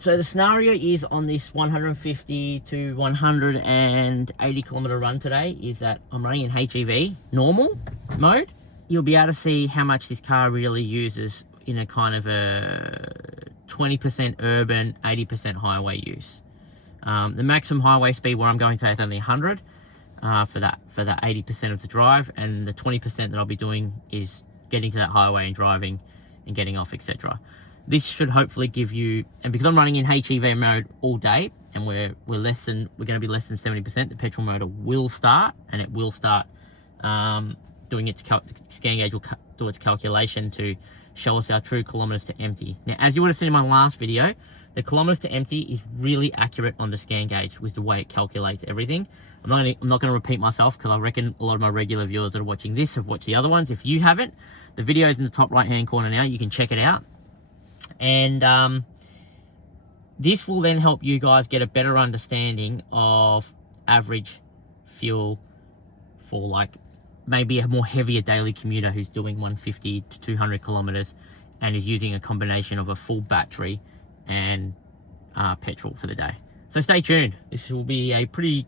So the scenario is on this 150 to 180 kilometer run today is that I'm running in HEV normal mode. You'll be able to see how much this car really uses in a kind of a 20% urban, 80% highway use. The maximum highway speed where I'm going today is only 100 for that 80% of the drive, and the 20% that I'll be doing is getting to that highway and driving and getting off, etc. This should hopefully give you, and because I'm running in HEV mode all day, and we're going to be less than 70%, the petrol motor will start, and it will start doing its the scan gauge will do its calculation to show us our true kilometers to empty. Now, as you would have seen in my last video, the kilometers to empty is really accurate on the scan gauge with the way it calculates everything. I'm not going to repeat myself, because I reckon a lot of my regular viewers that are watching this have watched the other ones. If you haven't, the video is in the top right hand corner now. You can check it out. And this will then help you guys get a better understanding of average fuel for like maybe a more heavier daily commuter who's doing 150 to 200 kilometers and is using a combination of a full battery and petrol for the day. So stay tuned. This will be a pretty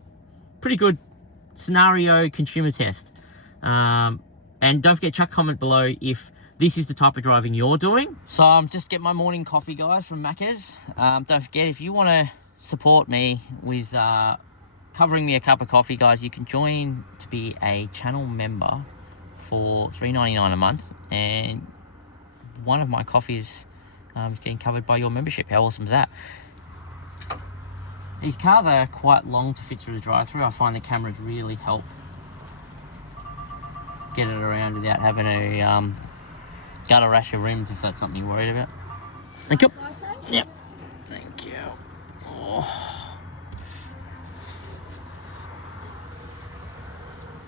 good scenario consumer test. And don't forget, chuck a comment below if this is the type of driving you're doing. So I'm just getting my morning coffee, guys, from Macca's. Don't forget, if you want to support me with covering me a cup of coffee, guys, you can join to be a channel member for $3.99 a month, and one of my coffees is getting covered by your membership. How awesome is that? These cars are quite long to fit through the drive-through. I find the cameras really help get it around without having a gutter rash of rims, if that's something you're worried about. Thank you. Yep. Thank you. Oh.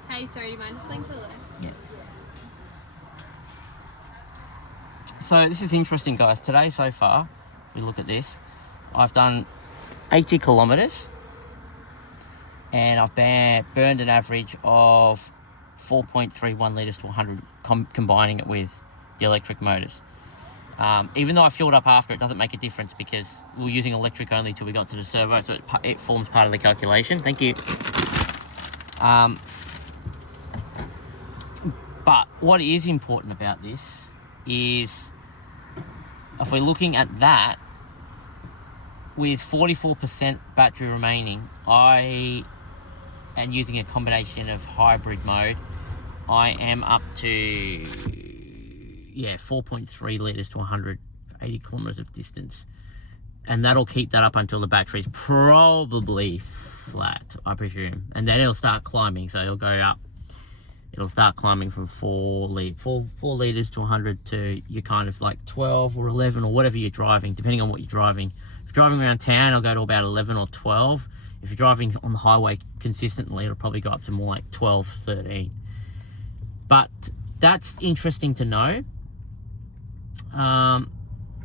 Hey, sorry, do you mind just playing to the left? Yeah. So this is interesting, guys. Today so far, we look at this. I've done 80 kilometers and I've burned an average of 4.31 litres to 100, combining it with the electric motors. Even though I fueled up after, it doesn't make a difference because we were using electric only till we got to the servo, so it forms part of the calculation. Thank you. But what is important about this is if we're looking at that, with 44% battery remaining, and using a combination of hybrid mode, I am up to 4.3 litres to 180 kilometres of distance. And that'll keep that up until the battery's probably flat, I presume. And then it'll start climbing, so it'll go up. It'll start climbing from 4 litres to 100 to your kind of like 12 or 11 or whatever you're driving, depending on what you're driving. If you're driving around town, it'll go to about 11 or 12. If you're driving on the highway consistently, it'll probably go up to more like 12, 13. But that's interesting to know.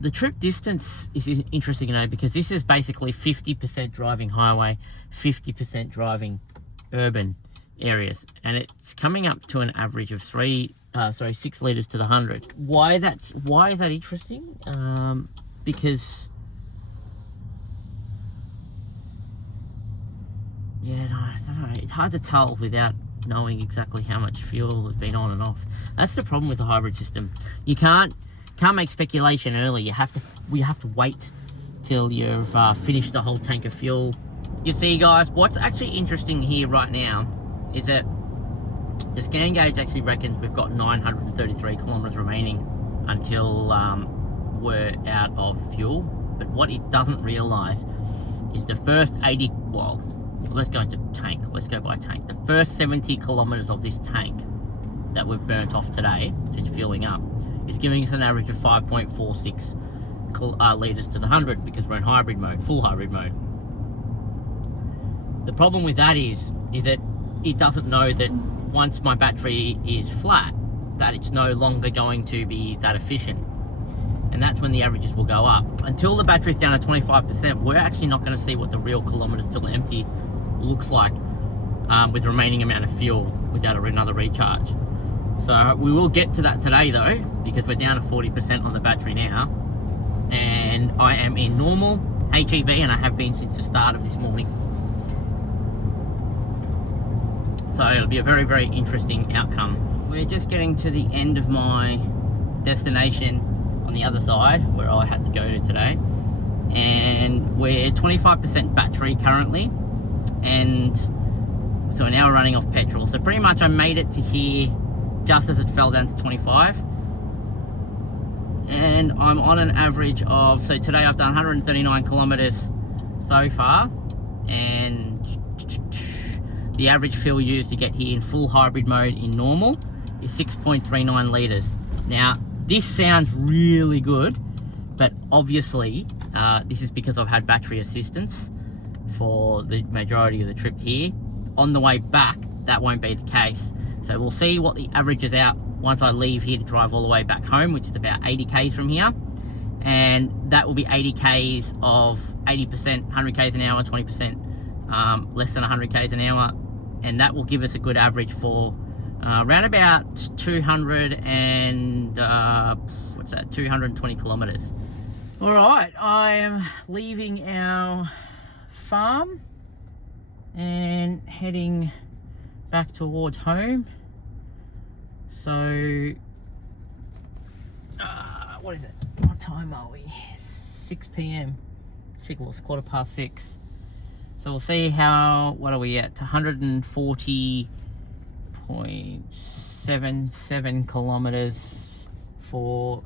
The trip distance is interesting to know because this is basically 50% driving highway, 50% driving urban areas, and it's coming up to an average of 6 litres to the 100. Why is that interesting? Because I don't know, it's hard to tell without knowing exactly how much fuel has been on and off. That's the problem with the hybrid system. You can't make speculation early. We have to wait till you've finished the whole tank of fuel. You see, guys, what's actually interesting here right now is that the scan gauge actually reckons we've got 933 kilometers remaining until we're out of fuel. But what it doesn't realize is the first 80, let's go into tank. Let's go by tank. The first 70 kilometers of this tank that we've burnt off today since fueling up is giving us an average of 5.46 litres to the 100 because we're in hybrid mode, full hybrid mode. The problem with that is that it doesn't know that once my battery is flat, that it's no longer going to be that efficient. And that's when the averages will go up. Until the battery's down to 25%, we're actually not going to see what the real kilometers till empty looks like with the remaining amount of fuel without another recharge. So we will get to that today though, because we're down to 40% on the battery now. And I am in normal HEV, and I have been since the start of this morning. So it'll be a very, very interesting outcome. We're just getting to the end of my destination on the other side where I had to go to today. And we're 25% battery currently. And so we're now running off petrol. So pretty much I made it to here just as it fell down to 25. And I'm on an average of, so today I've done 139 kilometers so far, and the average fuel used to get here in full hybrid mode in normal is 6.39 litres. Now, this sounds really good, but obviously this is because I've had battery assistance for the majority of the trip here. On the way back, that won't be the case. So we'll see what the average is out once I leave here to drive all the way back home, which is about 80 k's from here. And that will be 80 k's of 80%, 100 k's an hour, 20% less than 100 k's an hour. And that will give us a good average for around about 220 kilometers. All right, I am leaving our farm and heading back towards home. So, what is it? What time are we? 6 p.m. Well, it's 6:15. So we'll see what are we at? 140.77 kilometers for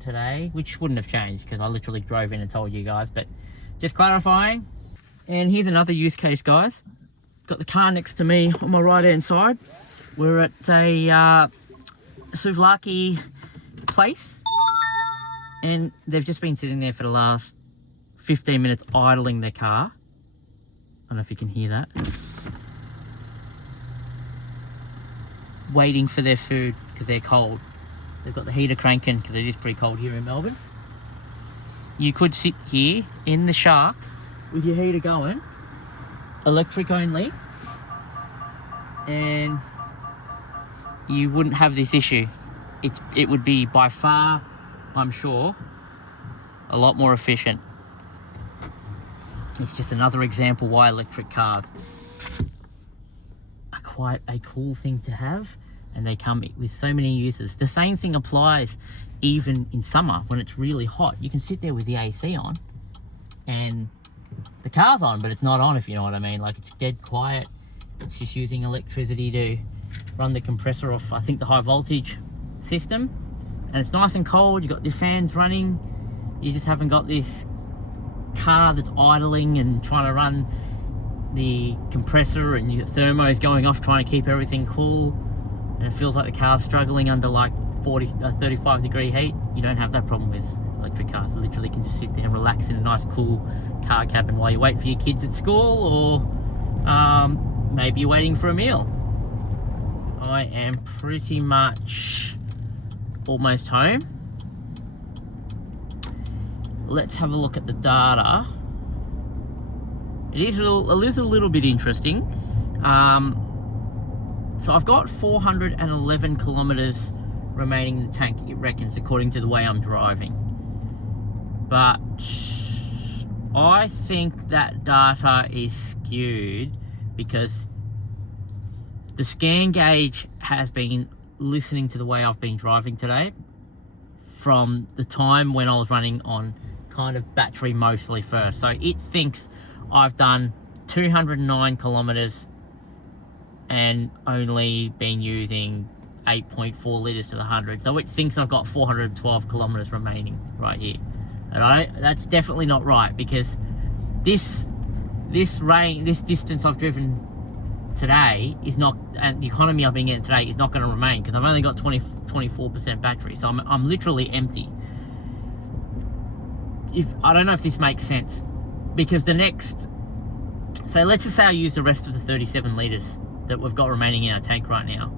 today, which wouldn't have changed because I literally drove in and told you guys, but just clarifying. And here's another use case, guys. Got the car next to me on my right hand side. We're at a souvlaki place, and they've just been sitting there for the last 15 minutes idling their car. I don't know if you can hear that. Waiting for their food because they're cold. They've got the heater cranking because it is pretty cold here in Melbourne. You could sit here in the Shark with your heater going, electric only, and you wouldn't have this issue. It would be by far, I'm sure, a lot more efficient. It's just another example why electric cars are quite a cool thing to have, and they come with so many uses. The same thing applies even in summer when it's really hot. You can sit there with the AC on and the car's on, but it's not on, if you know what I mean. Like, it's dead quiet. It's just using electricity to run the compressor off, I think, the high voltage system. And it's nice and cold. You've got your fans running. You just haven't got this car that's idling and trying to run the compressor, and your thermos going off trying to keep everything cool, and it feels like the car's struggling under like 35 degree heat. You don't have that problem with electric cars. You literally can just sit there and relax in a nice cool car cabin while you wait for your kids at school, or maybe you're waiting for a meal. I am pretty much almost home. Let's have a look at the data. It is a little bit interesting. So I've got 411 kilometers remaining in the tank, it reckons, according to the way I'm driving. But I think that data is skewed because the scan gauge has been listening to the way I've been driving today from the time when I was running on kind of battery mostly first. So it thinks I've done 209 kilometers and only been using 8.4 litres to the 100. So it thinks I've got 412 kilometers remaining right here. And that's definitely not right, because this distance I've driven today is not, and the economy I've been getting today is not going to remain, because I've only got 24% battery. So I'm literally empty. I don't know if this makes sense, because the next, so let's just say I use the rest of the 37 litres that we've got remaining in our tank right now.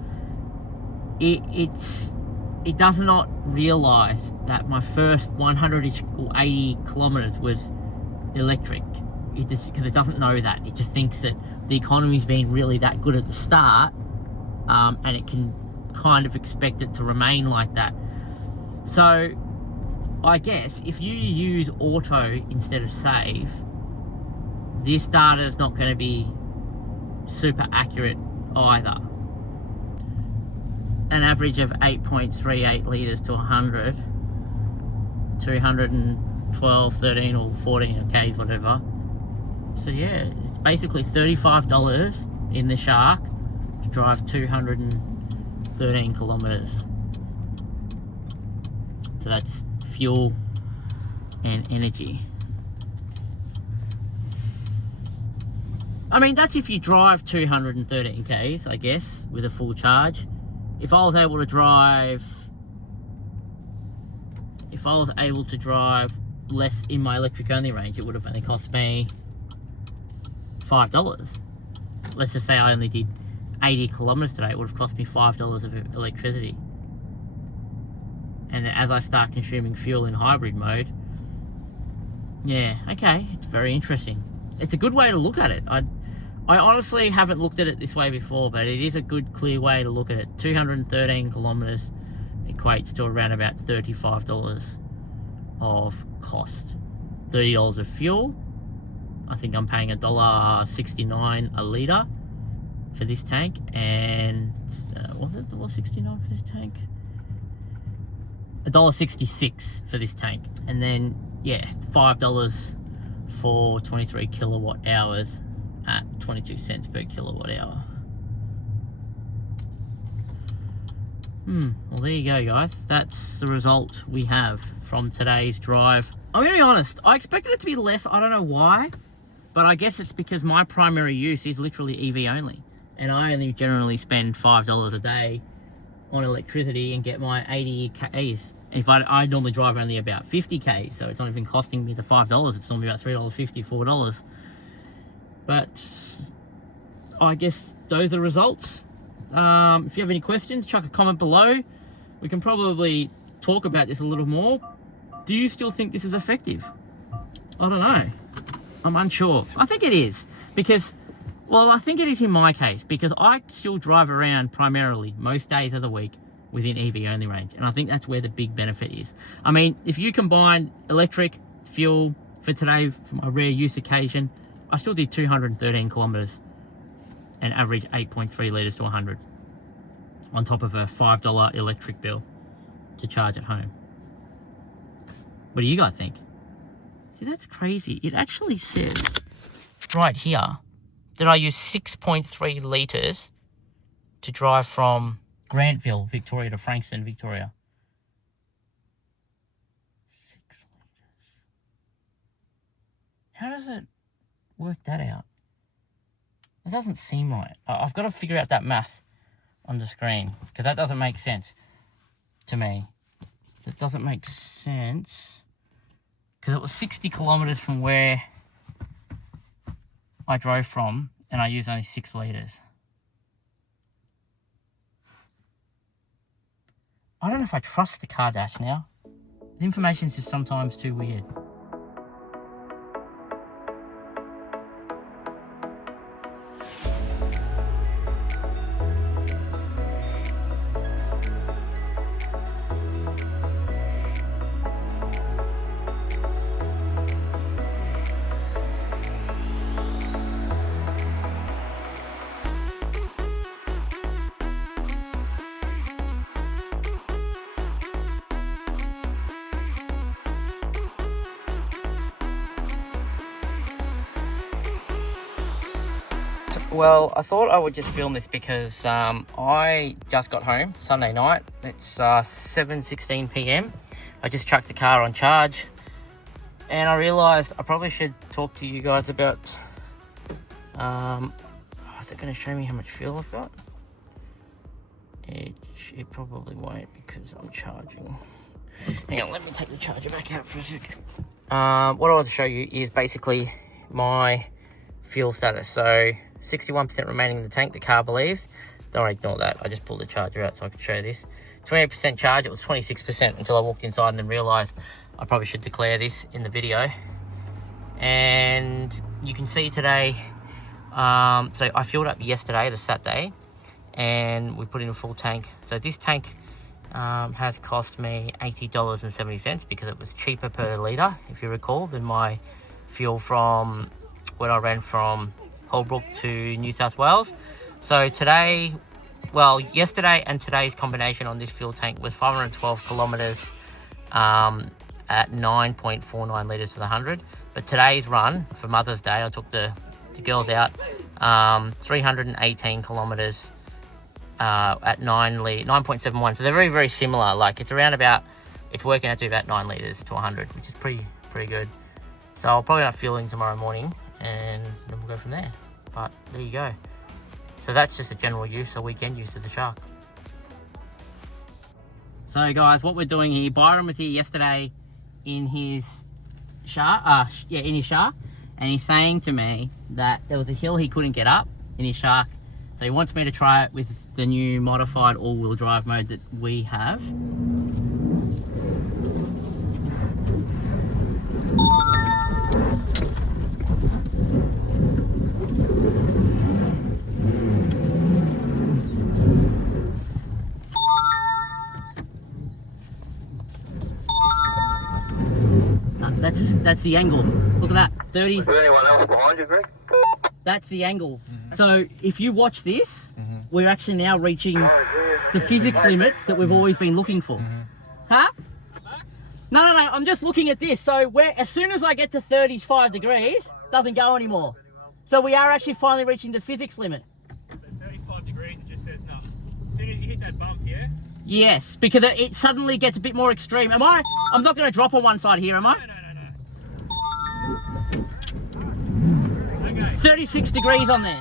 It does not realise that my first 100 or 80 kilometres was electric. Because it doesn't know that. It just thinks that the economy's been really that good at the start, and it can kind of expect it to remain like that. So I guess if you use auto instead of save, this data is not going to be super accurate either. An average of 8.38 litres to 100, 212, 13 or 14 Ks, whatever. So yeah, it's basically $35 in the Shark to drive 213 kilometers. So that's fuel and energy. I mean, that's if you drive 213 Ks, I guess, with a full charge. If I was able to drive less in my electric only range, it would have only cost me $5. Let's just say I only did 80 kilometers today, it would have cost me $5 of electricity. And as I start consuming fuel in hybrid mode, yeah, okay, it's very interesting. It's a good way to look at it. I honestly haven't looked at it this way before, but it is a good, clear way to look at it. 213 kilometers equates to around about $35 of cost. $30 of fuel. I think I'm paying $1.69 a litre for this tank, and was it $1.69 for this tank? $1.66 for this tank, and then yeah, $5 for 23 kilowatt hours at 22 cents per kilowatt hour. Well, there you go, guys. That's the result we have from today's drive. I'm gonna be honest, I expected it to be less. I don't know why, but I guess it's because my primary use is literally EV only, and I only generally spend $5 a day on electricity and get my 80 Ks. If I normally drive only about 50 Ks, so it's not even costing me the $5. It's normally about $3.50, $4. But I guess those are the results. If you have any questions, chuck a comment below. We can probably talk about this a little more. Do you still think this is effective? I don't know. I'm unsure. I think it is, because, well, I think it is in my case, because I still drive around primarily most days of the week within EV only range, and I think that's where the big benefit is. I mean, if you combine electric, fuel, for today, for my rare use occasion, I still did 213 kilometers and average 8.3 litres to 100 on top of a $5 electric bill to charge at home. What do you guys think? See, that's crazy. It actually says right here that I use 6.3 litres to drive from Grantville, Victoria to Frankston, Victoria. 6 litres. How does it work that out? It doesn't seem right. I've got to figure out that math on the screen, because that doesn't make sense to me. It doesn't make sense, because it was 60 kilometres from where I drove from, and I used only 6 litres. I don't know if I trust the car dash now. The information's just sometimes too weird. Well, I thought I would just film this because I just got home Sunday night. It's 7:16 p.m. I just chucked the car on charge, and I realised I probably should talk to you guys about... is it going to show me how much fuel I've got? It probably won't, because I'm charging. Hang on, let me take the charger back out for a sec. What I want to show you is basically my fuel status. So 61% remaining in the tank, the car believes. Don't ignore that. I just pulled the charger out so I could show you this. 28% charge. It was 26% until I walked inside and then realised I probably should declare this in the video. And you can see today, so I filled up yesterday, the Saturday, and we put in a full tank. So this tank has cost me $80.70 because it was cheaper per litre, if you recall, than my fuel from when I ran from Holbrook to New South Wales. So today, well, yesterday and today's combination on this fuel tank was 512 kilometres at 9.49 litres to the 100. But today's run for Mother's Day, I took the girls out, 318 kilometres at 9.71. So they're very, very similar. Like it's around about, it's working out to about 9 litres to 100, which is pretty good. So I'll probably have fueling tomorrow morning and then we'll go from there. But there you go. So that's just a general use, a weekend use of the Shark. So guys, what we're doing here, Byron was here yesterday in his Shark, in his Shark, and he's saying to me that there was a hill he couldn't get up in his Shark. So he wants me to try it with the new modified all-wheel drive mode that we have. That's the angle. Look at that, 30. Is there anyone else behind you, Greg? That's the angle. So if you watch this, we're actually now reaching the physics limit that we've always been looking for. Huh? No, I'm just looking at this. So as soon as I get to 35 degrees, doesn't go anymore. So we are actually finally reaching the physics limit. So 35 degrees, it just says no. As soon as you hit that bump, yeah? Yes, because it suddenly gets a bit more extreme. I'm not going to drop on one side here, am I? No. Okay. 36 degrees on there.